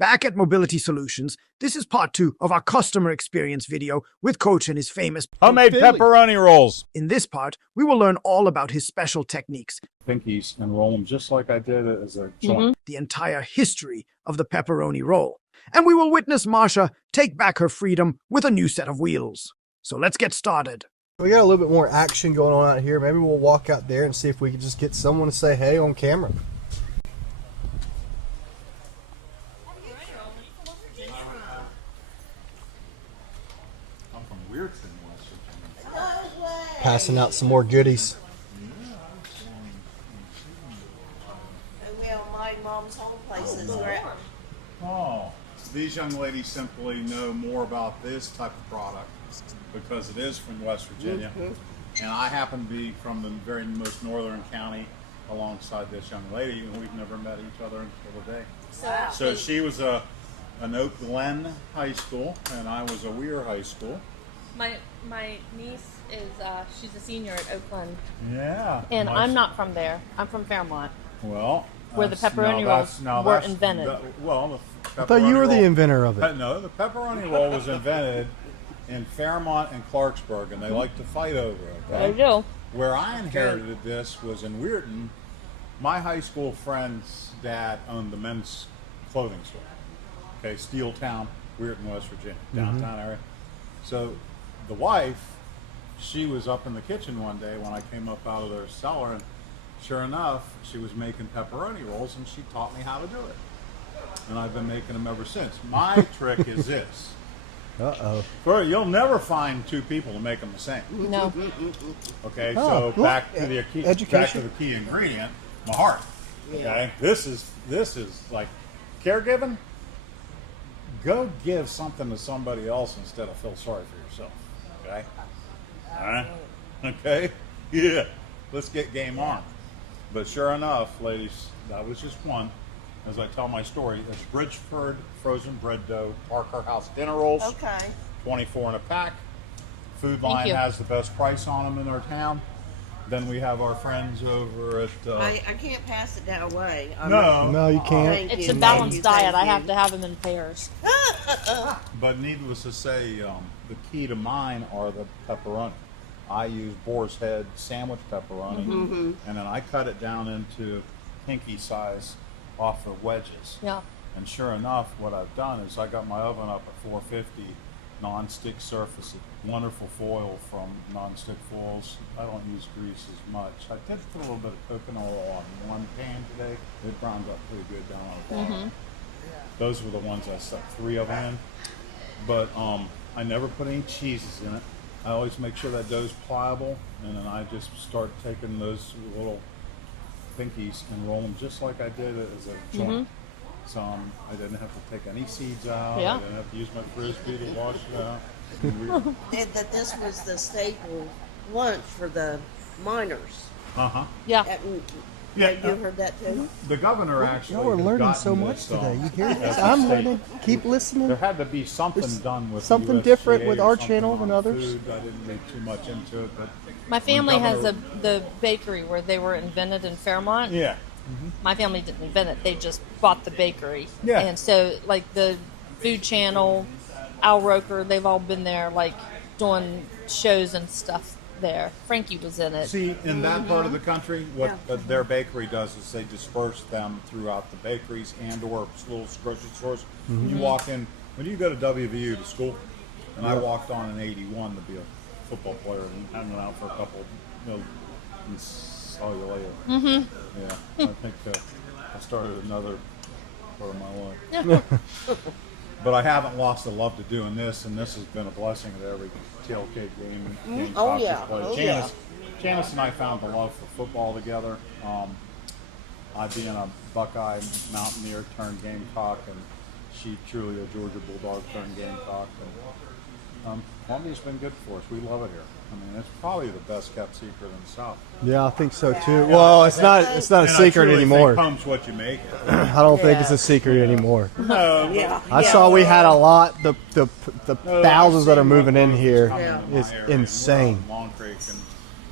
Back at Mobility Solutions, this is part 2 of our customer experience video with Coach and his famous homemade pepperoni rolls. In this part, we will learn all about his special techniques, Pinkies, and roll them just like I did as a joint. the entire history of the pepperoni roll, and we will witness Marsha take back her freedom with a new set of wheels. So let's get started. We got a little bit more action going on out here. Maybe we'll walk out there and see if we can just get someone to say hey on camera. I'm from Weirton, West Virginia. Passing out some more goodies. Well, my mom's home places were Oh, these young ladies simply know more about this type of product because it is from West Virginia. And I happen to be from the very most northern county alongside this young lady, and we've never met each other until today. So she was an Oak Glen high school, and I was a Weir high school. My niece is she's a senior at Oakland, Yeah. and I'm not from there. I'm from Fairmont, Well, where the that's- pepperoni now rolls that's- now were that's- invented. the I thought you were pepperoni the roll- inventor of it. No, the pepperoni roll was invented in Fairmont and Clarksburg, and they like to fight over it. They Okay? do. Where I inherited this was in Weirton. My high school friend's dad owned the men's clothing store. Okay, Steel Town, Weirton, West Virginia, downtown area. So the wife, she was up in the kitchen one day when I came up out of their cellar, and sure enough, she was making pepperoni rolls, and she taught me how to do it. And I've been making them ever since. My trick is this. Uh-oh. You'll never find two people to make them the same. No, Okay, Oh, so back to the key, education. back to the key ingredient, my heart. Okay, this is like caregiving. Go give something to somebody else instead of feel sorry for yourself. Okay, all right, okay, yeah. Let's get game on. But sure enough, ladies, that was just one. As I tell my story, it's Bridgeford frozen bread dough, Parker House dinner rolls. okay. 24 in a pack. Food Thank Line you. has the best price on them in their town. Then we have our friends over at. I can't pass it that way. No, you can't. Thank it's you, a balanced thank you, diet. I have you. to have them in pairs. But needless to say, the key to mine are the pepperoni. I use boar's head sandwich pepperoni, and then I cut it down into pinky size off of wedges. Yeah. And sure enough, what I've done is I got my oven up at 450, non-stick surface, wonderful foil from non-stick foils. I don't use grease as much. I did put a little bit of coconut oil on one pan today. It browned up pretty good down on the bottom. Those were the ones I stuck 3 of them in. But I never put any cheeses in it. I always make sure that dough's pliable, and then I just start taking those little pinkies and roll them just like I did it as a joint. So I didn't have to take any seeds out. Yeah. I didn't have to use my frisbee to wash it out. That this was the staple lunch for the miners. Uh-huh. Yeah. Yeah, You heard that too? the governor actually Y'all are has learning gotten so much this, today. You hear as this? a I'm state. learning. Keep listening. There had to be something There's done with something USDA different with or our something channel on than others. food. I didn't read too much into it, but My family has governor- the bakery where they were invented in Fairmont. yeah. My family didn't invent it. They just bought the bakery. Yeah. And so, like, the Food Channel, Al Roker, they've all been there, like, doing shows and stuff there. Frankie was in it. See, in that part of the country, what their bakery does is they disperse them throughout the bakeries and or little grocery stores. You walk in, when you go to WVU to school, and I walked on in 81 to be a football player and hanging out for a couple, and saw you later. Yeah, I think I started another part of my life. But I haven't lost the love to doing this, and this has been a blessing at every tailgate game. Oh, Gamecock yeah. has played. Oh, Janice and I found the love for football together. I being a Buckeye Mountaineer turned Gamecock, and she truly a Georgia Bulldog turned Gamecock. And Columbia's been good for us. We love it here. I mean, it's probably the best kept secret in the South. Yeah, I think so too. Well, it's not a And I secret truly anymore. think home's what you make it. I don't think Yeah. it's a secret anymore. No, Yeah. I saw we had a lot. The no, thousands I've that are seen moving what in was here coming Yeah. in my is area. insane. We're out in Long Creek, and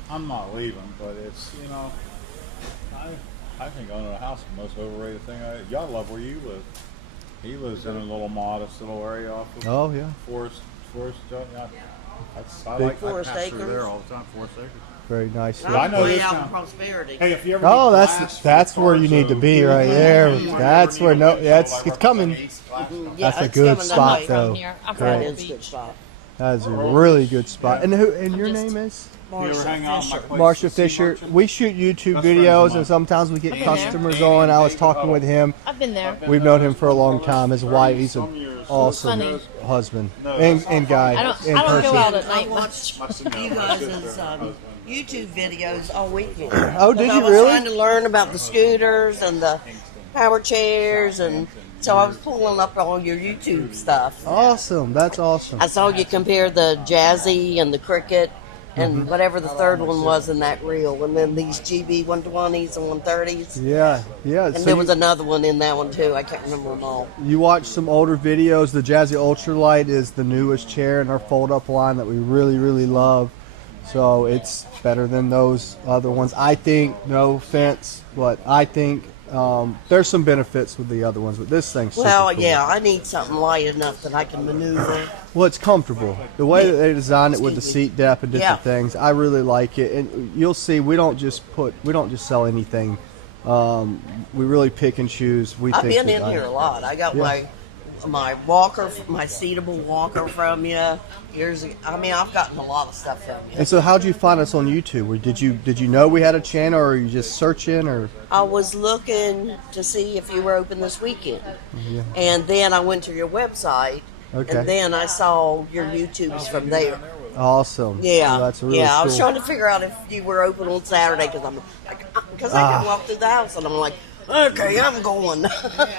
I'm not leaving, but it's, I think owning a house is the most overrated thing. Y'all love where you live. He lives in a little modest little area off of Oh yeah, Forest. Yeah. I Forest pass through Acres. there all the time. Forest Acres. very nice. I know Way this out in town. Prosperity. Hey, if you ever Oh, need glass that's for where your you need to car, be so right there. you That's ever where need no, a yeah, it's windshield coming. wiper for an ace glass? Yeah, That's a it's good coming spot, that way. though. From here. I'm from That Great. the is a good beach. spot. That is a really good spot. And your just- name is? You ever hang out in my place? Marsha The Sea Fisher. Merchant? We shoot YouTube Best friends of videos, mine. and sometimes we get been there. customers on. I was talking with him. I've been there. We've known him for a long time. His wife, he's an awesome Funny. husband and guy. I don't in go person. out at I night watched much. you guys' YouTube videos all weekend. Oh, did I you was really? trying to learn about the scooters and the power chairs, and so I was pulling up all your YouTube stuff. Awesome. That's awesome. I saw you compare the Jazzy and the Cricket and Mm-hmm. whatever the third one was in that reel, and then these GB 120s and 130s. Yeah, yeah. And So there was another one in that one too. I can't remember them all. you watch some older videos. The Jazzy Ultralite is the newest chair in our fold-up line that we really, really love. So it's better than those other ones. I think, no offense, but I think there's some benefits with the other ones, but this thing's super Well, cool. yeah, I need something light enough that I can maneuver. Well, it's comfortable. The way that they designed it with the seat depth and different Yeah. things, I really like it. And you'll see, we don't just sell anything. We really pick and choose. I've been in here a lot. I got Yeah. my walker, my seatable walker from you. I've gotten a lot of stuff from you. And so, how'd you find us on YouTube? Or did you know we had a channel, or are you just searching, or? I was looking to see if you were open this weekend, Yeah. and then I went to your website, Okay. and then I saw your YouTubes from there. Awesome. Yeah, Well, that's really yeah. I cool. was trying to figure out if you were open on Saturday because I can walk through the house, and I'm like, okay, I'm going.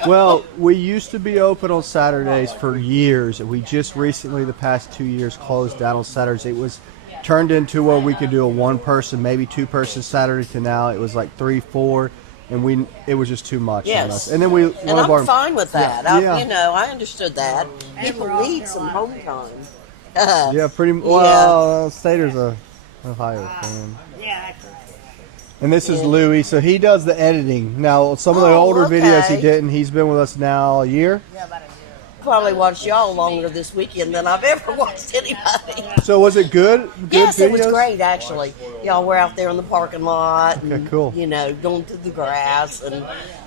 Well, we used to be open on Saturdays for years, and we just recently, the past 2 years, closed down on Saturdays. It was turned into where we could do a one-person, maybe two-person Saturday, to now it was like 3, 4, and it was just too much on us. Yes. And then And I'm fine with that. Yeah. I understood that. People need some home time. Yeah, pretty. Well, Stater's a Ohio fan. Yeah. And this is Louie, so he does the editing. Now, some of the older videos he okay. didn't. He's been with us now a year. Probably watched y'all longer this weekend than I've ever watched anybody. So was it good? Good Yes, videos? it was great actually. Y'all were out there in the parking lot. Okay, and, cool. Going through the grass, and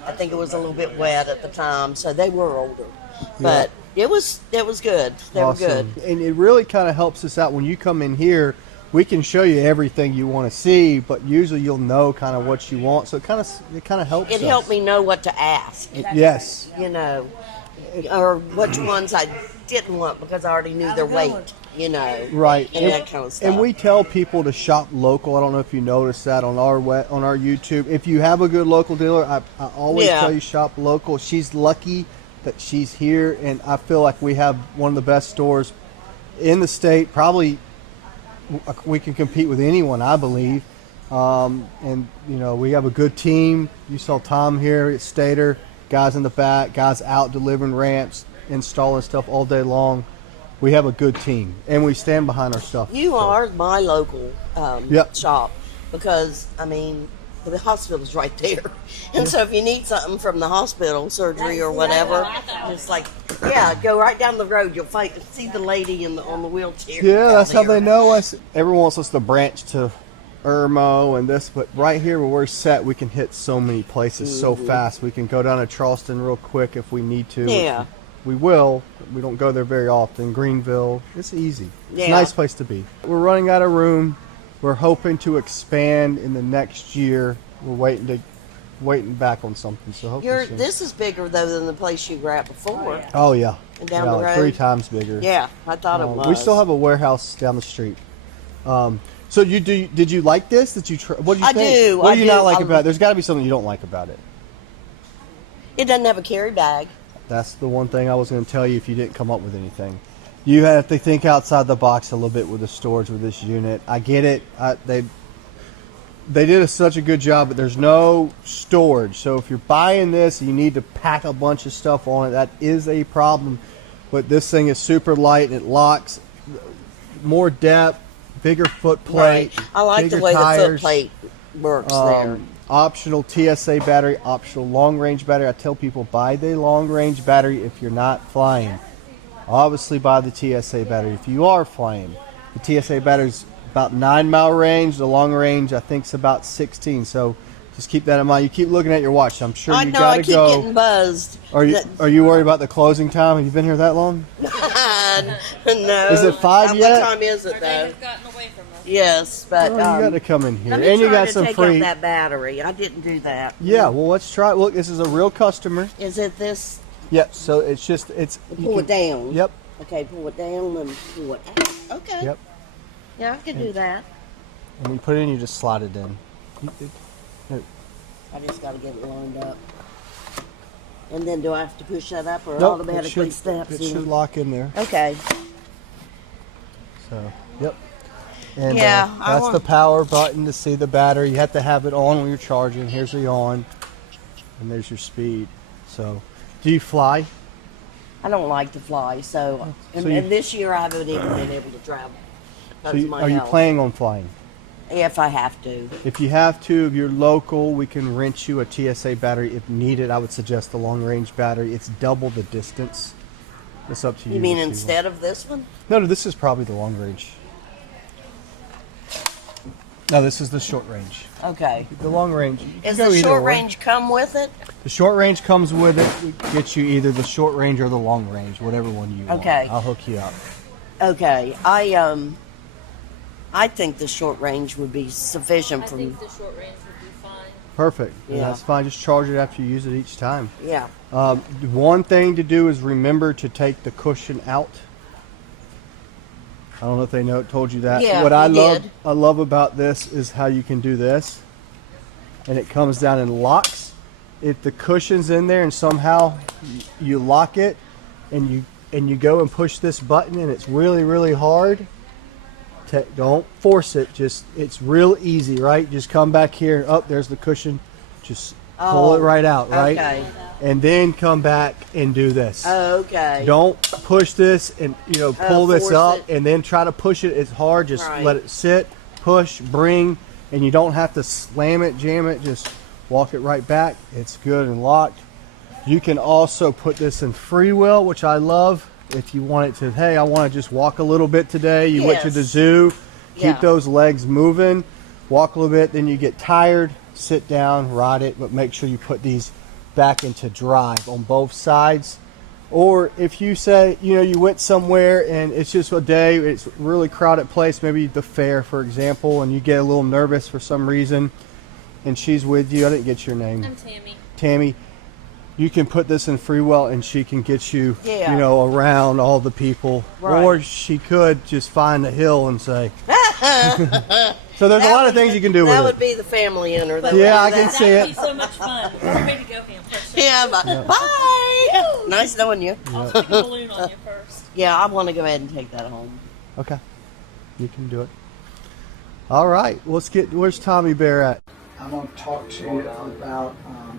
I think it was a little bit wet at the time, so they were older. But it was good. They were good. And it really kind of helps us out when you come in here. We can show you everything you want to see, but usually you'll know kind of what you want. So it kind of helps. It us. helped me know what to ask. Yes. Or which ones I didn't want because I already knew their weight. Right. And that kind of stuff. And we tell people to shop local. I don't know if you noticed that on our YouTube. If you have a good local dealer, I always Yeah. tell you shop local. She's lucky that she's here, and I feel like we have one of the best stores in the state. Probably we can compete with anyone, I believe. And we have a good team. You saw Tom here at Stater, guys in the back, guys out delivering ramps, installing stuff all day long. We have a good team, and we stand behind our stuff. You are my local Yep. shop because, the hospital's right there. And so if you need something from the hospital, surgery or whatever, it's like, go right down the road. You'll see the lady on the wheelchair. Yeah, that's how there. they know us. Everyone wants us to branch to Irmo and this, but right here where we're set, we can hit so many places so fast. We can go down to Charleston real quick if we need to. Yeah. We will. We don't go there very often. Greenville, it's easy. It's a Yeah. nice place to be. We're running out of room. We're hoping to expand in the next year. We're waiting back on something. So hopefully soon. This is bigger though than the place you were at before. Oh yeah. And down Yeah, the like road. 3 times bigger. Yeah, I thought it was. We still have a warehouse down the street. So did you like this? Did you try? What did you I think? do, What I do you do. not like about it? There's got to be something you don't like about it. It doesn't have a carry bag. That's the one thing I was going to tell you if you didn't come up with anything. You have to think outside the box a little bit with the storage with this unit. I get it. They did such a good job, but there's no storage. So if you're buying this, you need to pack a bunch of stuff on it. That is a problem. But this thing is super light and it locks. More depth, bigger foot plate. Right. I like the bigger way the foot tires. plate works there. optional TSA battery, optional long-range battery. I tell people buy the long-range battery if you're not flying. Obviously buy the TSA battery if you are flying. The TSA battery's about 9-mile range. The long range I think is about 16. So just keep that in mind. You keep looking at your watch. I'm sure you I gotta keep go. getting buzzed. Are you worried about the closing time? Have you been here that long? No. Is it 5 yet? What time is it Our day though? has gotten away from us. Yes, but Oh, you got to come in here, let me and you try got to some take free. out that battery. I didn't do that. Yeah, well, let's try. Look, this is a real customer. Is it this? Yep. So it's just you Pull it can- down. Yep. Okay, pull it down and pull it out. Okay. Yep. Yeah, I can do that. And when you put it in, you just slide it in. I just got to get it lined up. And then do I have to push that up or Nope, automatically steps it in? should lock in there. Okay. So, yep. And Yeah, I that's want- the power button to see the battery. You have to have it on when you're charging. Here's the on, and there's your speed. So, do you fly? I don't like to fly, so, So you- and this year I haven't even been able to travel. So Because of my are you health. planning on flying? If I have to. If you have to, if you're local, we can rent you a TSA battery if needed. I would suggest the long range battery. It's double the distance. It's up to you. You mean if instead of this one? No, this is probably the long range. No, this is the short range. Okay. The long range. You can Is go the either short or. range come with it? The short range comes with it. We get you either the short range or the long range, whatever one you want. Okay. I'll hook you up. Okay. I think the short range would be sufficient I for think the short range would be fine. Perfect. And Yeah. that's fine. Just charge it after you use it each time. yeah. One thing to do is remember to take the cushion out. I don't know if they told you that. Yeah, what they did. I love about this is how you can do this, and it comes down and locks. If the cushion's in there and somehow you lock it, and you go and push this button and it's really hard. Don't force it. It's real easy, right? Just come back here and up. There's the cushion. Just pull it right out, right? Okay. And then come back and do this. Okay. Don't push this and pull this force up it. and then try to push it. It's hard. Just Right. let it sit, push, bring, and you don't have to slam it, jam it. Just walk it right back. It's good and locked. You can also put this in free will, which I love. If you want it to, hey, I want to just walk a little bit today. You went to the Yes. zoo. Yeah. Keep those legs moving. Walk a little bit. Then you get tired. Sit down, ride it, but make sure you put these back into drive on both sides. Or if you say, you went somewhere and it's just a day, it's a really crowded place, maybe the fair, for example, and you get a little nervous for some reason, and she's with you. I didn't get your name. I'm Tammy. Tammy. You can put this in free will and she can get you, Yeah. around all the people. Right. Or she could just find a hill and say. So there's a lot of things you can do with That it. would be the family owner. That Yeah, I would do can that. see That'd it. be so much fun. We're ready to go, Ham. Yeah. Bye. Nice knowing you. I'll stick a balloon on you first. Yeah, I want to go ahead and take that home. Okay. You can do it. All right. Where's Tommy Bear at? I'm going to talk to you about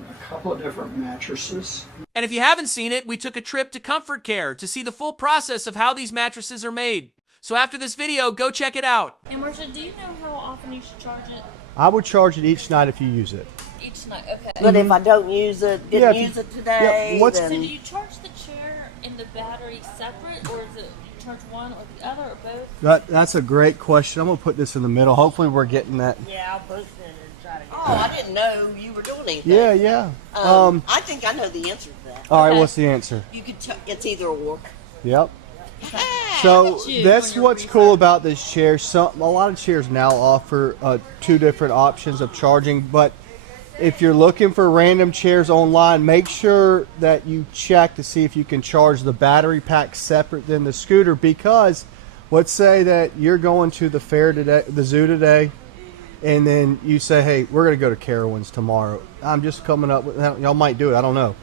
a couple of different mattresses. And if you haven't seen it, we took a trip to Comfort Care to see the full process of how these mattresses are made. So after this video, go check it out. And Marsha, do you know how often you should charge it? I would charge it each night if you use it. Each night, okay. But if I don't use it, Yeah, didn't if you- use it today, yeah, what's- So then do you charge the chair and the battery separate, or is it you charge one or the other, or both? That's a great question. I'm going to put this in the middle. Hopefully we're getting that. yeah, I'll post it and try to. Oh, I didn't know you were doing anything. Yeah. I think I know the answer to that. All right, Okay. what's the answer? You could. It's either or. Yep. So you that's on your what's cool about this chair. A lot of chairs now offer 2 different options of charging, but if you're looking for random chairs online, make sure that you check to see if you can charge the battery pack separate than the scooter, because let's say that you're going to the fair today, the zoo today, and then you say, hey, we're going to go to Carowinds tomorrow. I'm just coming up with, y'all might do it, I don't know.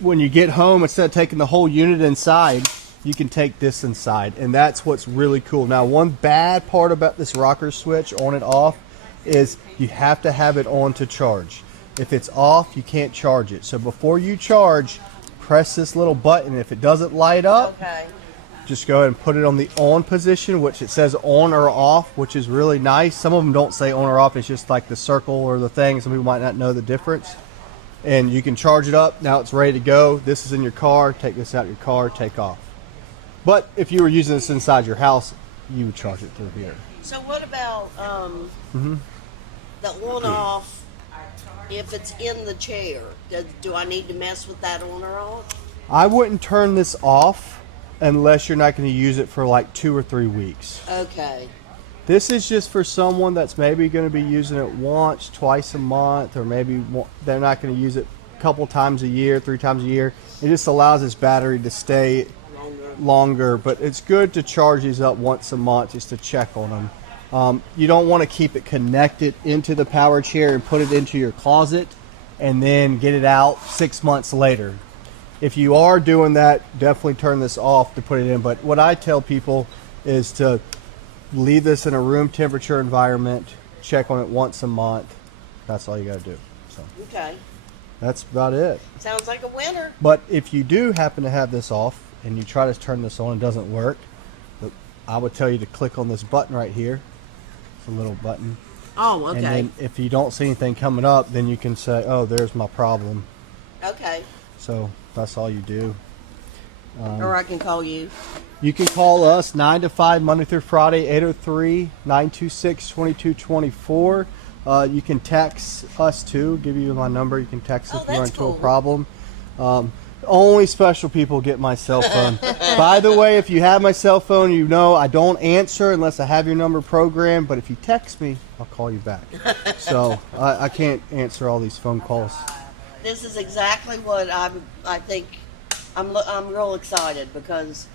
When you get home, instead of taking the whole unit inside, you can take this inside, and that's what's really cool. Now, one bad part about this rocker switch on and off is you have to have it on to charge. If it's off, you can't charge it. So before you charge, press this little button. If it doesn't light up, Okay. just go ahead and put it on the on position, which it says on or off, which is really nice. Some of them don't say on or off. It's just like the circle or the thing. Some people might not know the difference. And you can charge it up. Now it's ready to go. This is in your car. Take this out of your car, take off. But if you were using this inside your house, you would charge it through here. So what about the on-off, if it's in the chair? Do I need to mess with that on or off? I wouldn't turn this off unless you're not going to use it for like 2 or 3 weeks. Okay. This is just for someone that's maybe going to be using it once, twice a month, or maybe they're not going to use it a couple times a year, 3 times a year. It just allows this battery to stay longer, but it's good to charge these up once a month just to check on them. You don't want to keep it connected into the power chair and put it into your closet and then get it out 6 months later. If you are doing that, definitely turn this off to put it in. But what I tell people is to leave this in a room temperature environment, check on it once a month. That's all you got to do. So Okay. that's about it. Sounds like a winner. But if you do happen to have this off and you try to turn this on and it doesn't work, I would tell you to click on this button right here. It's a little button. Oh, okay. And then if you don't see anything coming up, then you can say, oh, there's my problem. Okay. So that's all you do. Or I can call you. You can call us 9 to 5, Monday through Friday, 803-926-2224. You can text us too. Give you my number. You can text if you run into a problem. Only special people get my cell phone. By the way, if you have my cell phone, you know I don't answer unless I have your number programmed. But if you text me, I'll call you back. So I can't answer all these phone calls. This is exactly what I think. I'm real excited because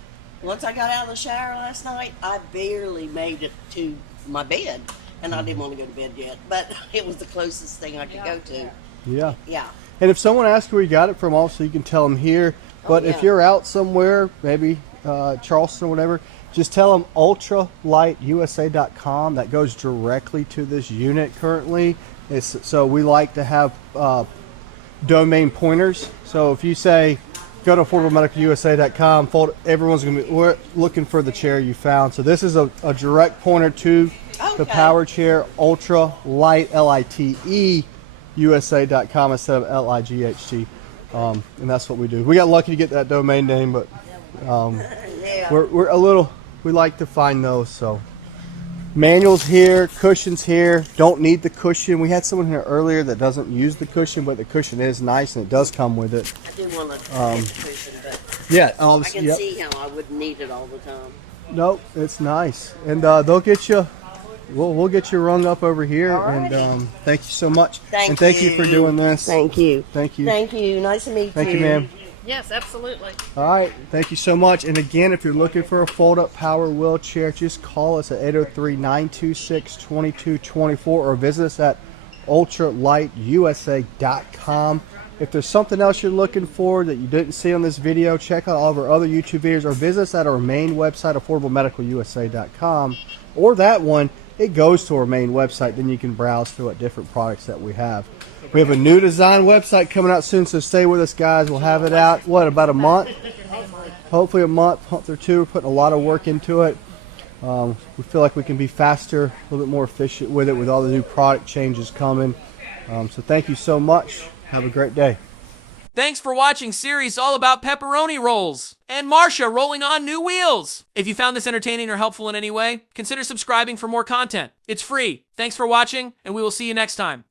once I got out of the shower last night, I barely made it to my bed, and I didn't want to go to bed yet, but it was the closest thing I could go to. Yeah. Yeah. And if someone asks where you got it from, also you can tell them here. But if you're out somewhere, maybe Charleston or whatever, just tell them ultraliteusa.com. That goes directly to this unit currently. So we like to have domain pointers. So if you say go to affordablemedicalusa.com, everyone's going to be looking for the chair you found. So this is a direct pointer to the power chair, Ultralite, Lite, USA.com instead of LIGHT. And that's what we do. We got lucky to get that domain name, but we're a little, we like to find those. So manuals here, cushions here. Don't need the cushion. We had someone here earlier that doesn't use the cushion, but the cushion is nice and it does come with it. I do want to get the cushion, but Yeah, I can see how I wouldn't need it all the time. Nope, it's nice, and they'll get you. We'll get you rung up over here, Alrighty. and thank you so much. Thank you for doing this. Thank you. Thank you. Thank you. Nice to meet you. Thank you, ma'am. Yes, absolutely. All right, thank you so much. And again, if you're looking for a fold-up power wheelchair, just call us at 803-926-2224 or visit us at ultraliteusa.com. If there's something else you're looking for that you didn't see on this video, check out all of our other YouTube videos or visit us at our main website, affordablemedicalusa.com. Or that one, it goes to our main website. Then you can browse through what different products that we have. We have a new design website coming out soon, so stay with us, guys. We'll have it out, about a month? Hopefully a month or two. We're putting a lot of work into it. We feel like we can be faster, a little bit more efficient with it with all the new product changes coming. So thank you so much. Have a great day. Thanks for watching series all about pepperoni rolls and Marsha rolling on new wheels. If you found this entertaining or helpful in any way, consider subscribing for more content. It's free. Thanks for watching, and we will see you next time.